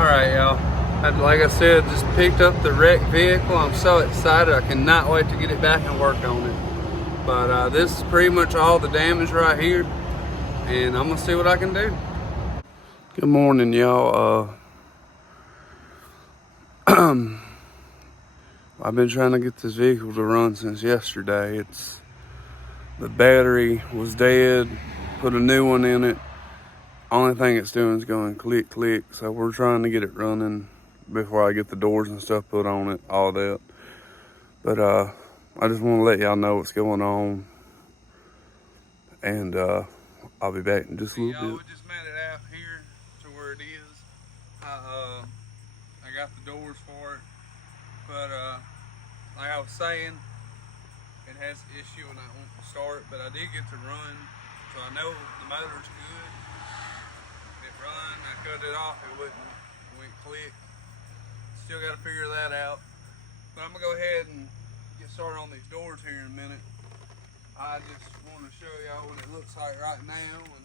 Alright, y'all. Like I said, just picked up the wrecked vehicle. I'm so excited. I cannot wait to get it back and work on it. But this is pretty much all the damage right here. And I'm going to see what I can do. Good morning, y'all. I've been trying to get this vehicle to run since yesterday. The battery was dead. Put a new one in it. Only thing it's doing is going click, click. So we're trying to get it running before I get the doors and stuff put on it, all that. But I just want to let y'all know what's going on. And I'll be back in just a little bit. We just made it out here to where it is. I got the doors for it. But like I was saying, it has an issue and I won't start, but I did get to run. So I know the motor's good. It run, I cut it off, it went click. Still got to figure that out. But I'm going to go ahead and get started on these doors here in a minute. I just want to show y'all what it looks like right now and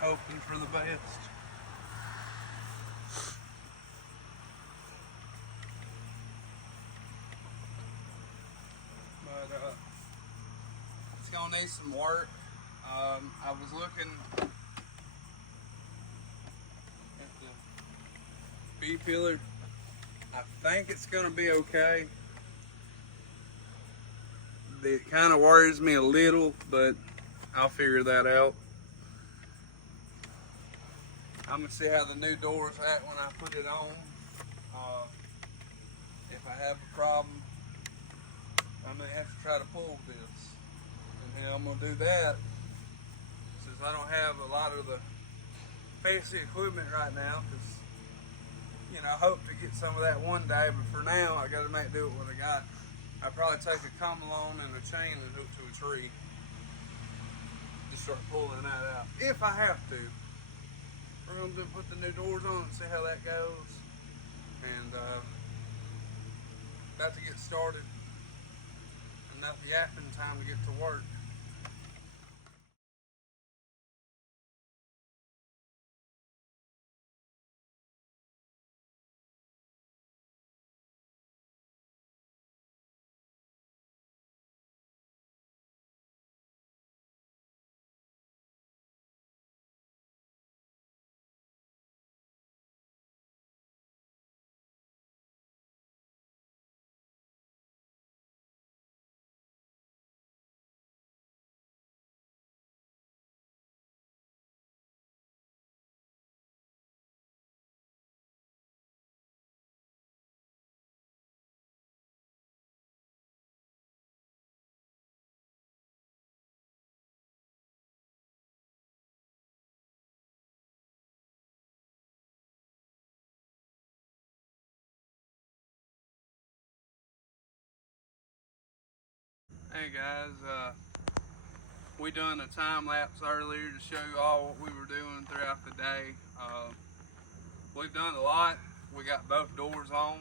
hoping for the best. But it's going to need some work. I was looking B-pillar. I think it's gonna be okay. It kind of worries me a little, but I'll figure that out. I'm gonna see how the new doors act when I put it on. If I have a problem, I may have to try to pull this. And how I'm gonna do that, since I don't have a lot of the fancy equipment right now, because I hope to get some of that one day, but for now, I gotta make do with what I got. I'll probably take a comelon and a chain and hook to a tree. Just start pulling that out, if I have to. We're gonna put the new doors on and see how that goes. And about to get started. Enough yapping time to get to work. Hey guys, we done a time lapse earlier to show you all what we were doing throughout the day. We've done a lot. We got both doors on.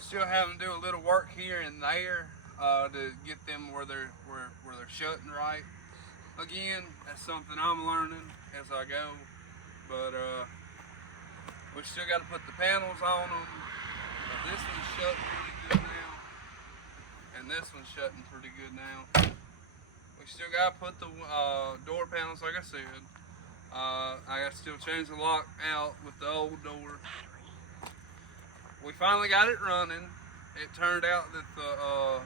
Still having to do a little work here and there to get them where they're shutting right. Again, that's something I'm learning as I go. But we still got to put the panels on them. This one's shut pretty good now. And this one's shutting pretty good now. We still got to put the door panels, like I said. I got to still change the lock out with the old door. We finally got it running. It turned out that the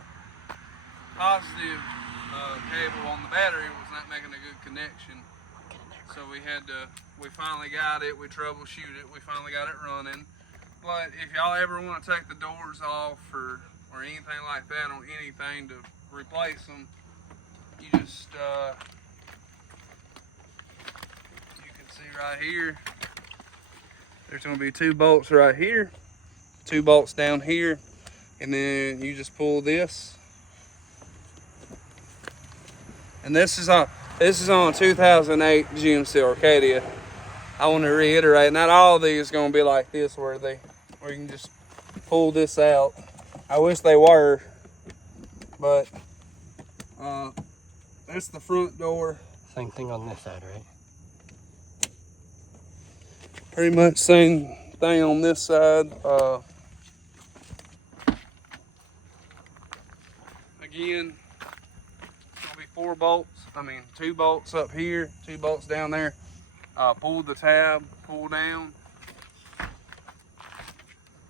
positive cable on the battery was not making a good connection. So we finally got it, we troubleshoot it, we finally got it running. But if y'all ever want to take the doors off or anything like that on anything to replace them, you just you can see right here, there's going to be 2 bolts right here, 2 bolts down here, and then you just pull this. And this is on a 2008 GMC Acadia. I want to reiterate, not all of these are going to be like this where you can just pull this out. I wish they were, but that's the front door. Same thing on this side, right? Pretty much same thing on this side. Again, it's gonna be 4 bolts. 2 bolts up here, 2 bolts down there. Pull the tab, pull down,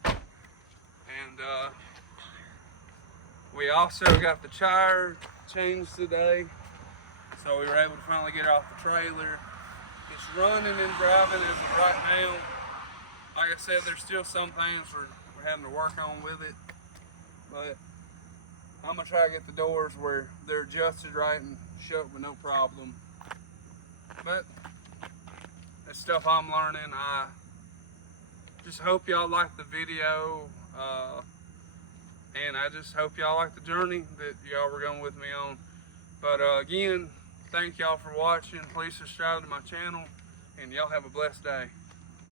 and we also got the tire changed today, so we were able to finally get it off the trailer. It's running and driving as of right now. Like I said, there's still some things we're having to work on with it, but I'm gonna try to get the doors where they're adjusted right and shut with no problem. But it's stuff I'm learning. I just hope y'all like the video, and I just hope y'all like the journey that y'all were going with me on. But again, thank y'all for watching. Please subscribe to my channel, and y'all have a blessed day.